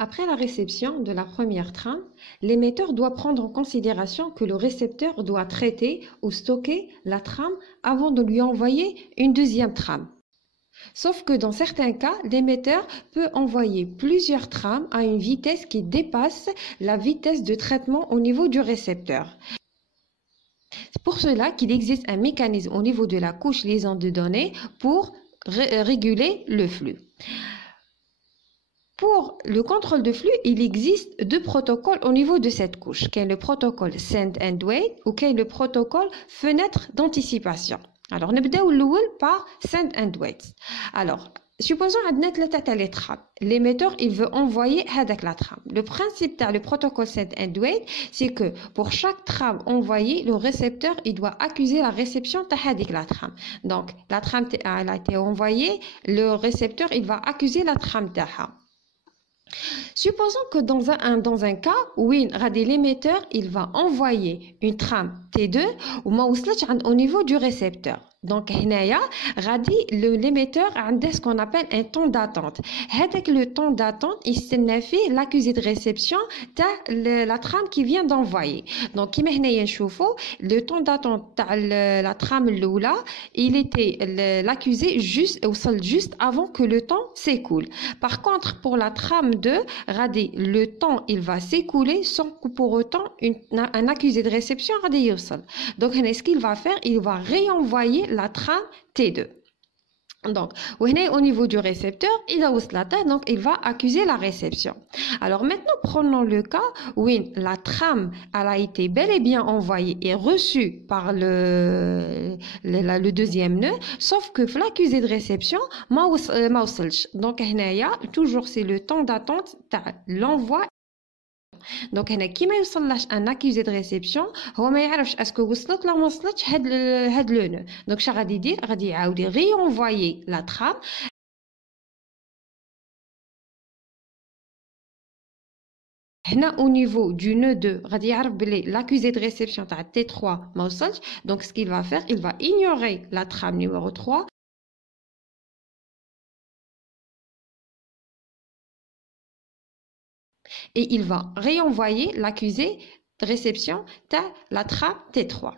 Après la réception de la première trame, l'émetteur doit prendre en considération que le récepteur doit traiter ou stocker la trame avant de lui envoyer une deuxième trame. Sauf que dans certains cas, l'émetteur peut envoyer plusieurs trames à une vitesse qui dépasse la vitesse de traitement au niveau du récepteur. C'est pour cela qu'il existe un mécanisme au niveau de la couche liaison de données pour réguler le flux. Pour le contrôle de flux, il existe deux protocoles au niveau de cette couche, qui est le protocole send and wait ou qui est le protocole fenêtre d'anticipation. Alors, نبداو الأول par send and wait. Alors, supposons عندنا ثلاثة تاع les trames. L'émetteur, il veut envoyer هذاك la trame. Le principe تاع le protocole send and wait, c'est que pour chaque trame envoyée, le récepteur, il doit accuser la réception تاع هذيك la trame. Donc, la trame elle a été envoyée, le récepteur, il va accuser la trame تاعها. Supposons que dans un cas où l'émetteur il va envoyer une trame T2 au niveau du récepteur. Donc l'émetteur a ce qu'on appelle un temps d'attente. Le temps d'attente, il signifie l'accusé de réception de la trame qui vient d'envoyer. Donc le temps d'attente de la trame Lula, il était l'accusé juste avant que le temps s'écoule. Par contre, pour la trame 2, le temps il va s'écouler sans que pour autant un accusé de réception donc ce qu'il va faire, il va réenvoyer la trame T2. Donc, au niveau du récepteur, donc il va accuser la réception. Alors maintenant, prenons le cas où la trame elle a été bel et bien envoyée et reçue par le deuxième nœud, sauf que l'accusé de réception ma وصلش. Donc, toujours c'est le temps d'attente de l'envoi. Donc هنا كي ما يوصلش ان accusé de réception هو ما يعرفش اسكو وصلت ولا ما وصلتش هاد لو نو. دونك شنو غادي يدير غادي يعاود ريونفويي لا ترام هنا au niveau du nœud 2 غادي يعرف بلي l'accusé de réception تاع T3 ما وصلش. Donc ce qu'il va faire, il va ignorer la trame numéro 3 et il va réenvoyer l'accusé de réception de la trame T3.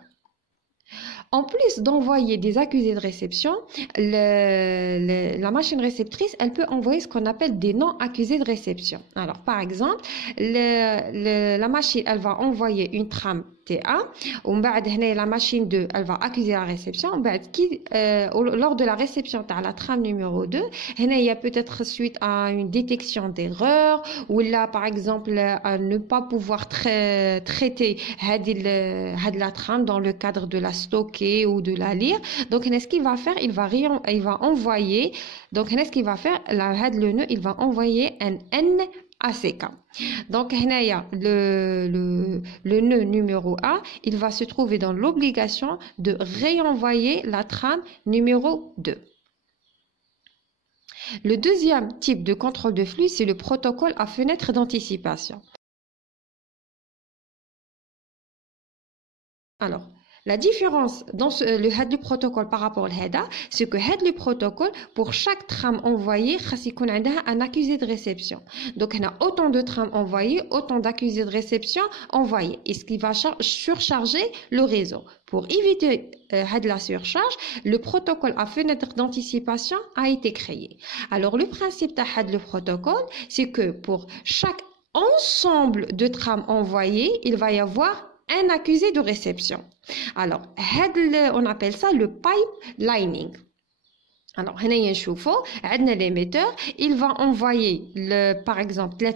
En plus d'envoyer des accusés de réception, la machine réceptrice, elle peut envoyer ce qu'on appelle des non-accusés de réception. Alors, par exemple, la machine, elle va envoyer une trame T1, la machine 2, elle va accuser la réception. Lors de la réception de la trame numéro 2, il y a peut-être suite à une détection d'erreur, ou là, par exemple, à ne pas pouvoir traiter la trame dans le cadre de la stocker ou de la lire. Donc, ce qu'il va faire, il va envoyer, donc, ce qu'il va faire, le nœud, il va envoyer un NACK. Donc, le nœud numéro 1, il va se trouver dans l'obligation de réenvoyer la trame numéro 2. Le deuxième type de contrôle de flux, c'est le protocole à fenêtre d'anticipation. Alors, la différence dans le protocole par rapport à l'HEDA, c'est que le protocole, pour chaque trame envoyée, il y a un accusé de réception. Donc, il y a autant de trames envoyées, autant d'accusés de réception envoyés. Et ce qui va surcharger le réseau. Pour éviter la surcharge, le protocole à fenêtre d'anticipation a été créé. Alors, le principe de le protocole, c'est que pour chaque ensemble de trames envoyées, il va y avoir un accusé de réception. Alors, on appelle ça le pipelining. Alors, l'émetteur, il va envoyer, par exemple, les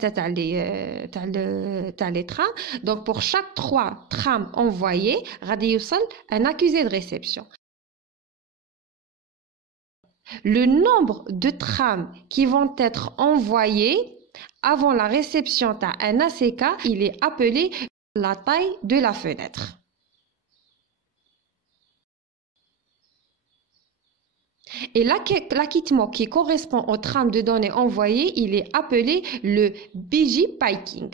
trames. Donc, pour chaque 3 trames envoyées, il y a un accusé de réception. Le nombre de trames qui vont être envoyées avant la réception d'un ACK, il est appelé la taille de la fenêtre. Et l'acquittement qui correspond aux trames de données envoyées, il est appelé le BG Piking.